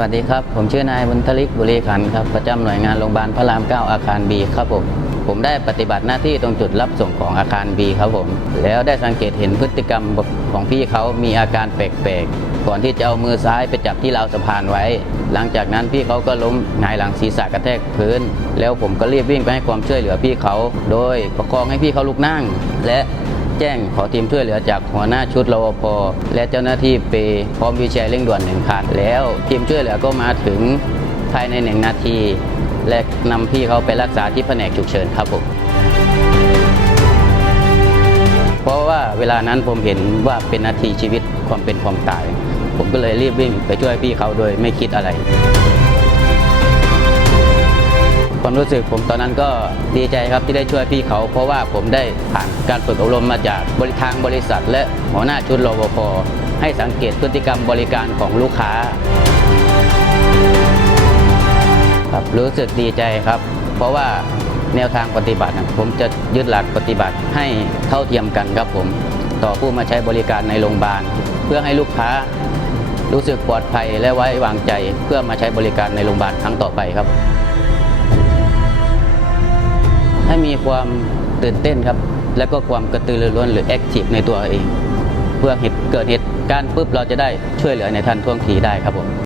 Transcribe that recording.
วัสดีครับ ผมชื่อนายบุญทลิกบุรีขันครับ ประจำหน่วยงานโรงพยาบาลพระราม 9 อาคารบีครับผม ผมได้ปฏิบัติหน้าที่ตรงจุดรับส่งของอาคารบีครับผม แล้วได้สังเกตเห็นพฤติกรรมของพี่เขามีอาการแปลกๆ ก่อนที่จะเอามือซ้ายไปจับที่ราวสะพานไว้ หลังจากนั้นพี่เขาก็ล้มหงายหลังศีรษะกระแทกพื้น แล้วผมก็รีบวิ่งไปให้ความช่วยเหลือพี่เขา โดยประคองให้พี่เขาลุกนั่ง และ แจ้งขอทีมช่วยเหลือจากหัวหน้าชุดรวพและเจ้าหน้าที่เปพร้อมวีลแชร์เร่งด่วนหนึ่งคันแล้วทีมช่วยเหลือก็มาถึงภายในหนึ่งนาที และนำพี่เขาไปรักษาที่แผนกฉุกเฉินครับผมเพราะว่าเวลานั้นผมเห็นว่าเป็นนาทีชีวิตความเป็นความตาย ผมก็เลยรีบวิ่งไปช่วยพี่เขาโดยไม่คิดอะไร ความรู้สึกผมตอนนั้นก็ดีใจครับที่ได้ช่วยพี่เขา เพราะว่าผมได้ผ่านการฝึกอบรมมาจากบริทางบริษัท และหัวหน้าชุดรปภให้สังเกตพฤติกรรมบริการของลูกค้าครับรู้สึกดีใจครับ เพราะว่าแนวทางปฏิบัติผมจะยึดหลักปฏิบัติให้เท่าเทียมกันครับผม ต่อผู้มาใช้บริการในโรงพยาบาล เพื่อให้ลูกค้ารู้สึกปลอดภัยและไว้วางใจ เพื่อมาใช้บริการในโรงพยาบาลครั้งต่อไปครับ ให้มีความตื่นเต้นครับ และก็ความกระตือรือร้นหรือแอคทีฟในตัวเอง เพื่อเหตุเกิดเหตุการณ์ปุ๊บเราจะได้ช่วยเหลือในทันท่วงทีได้ครับผม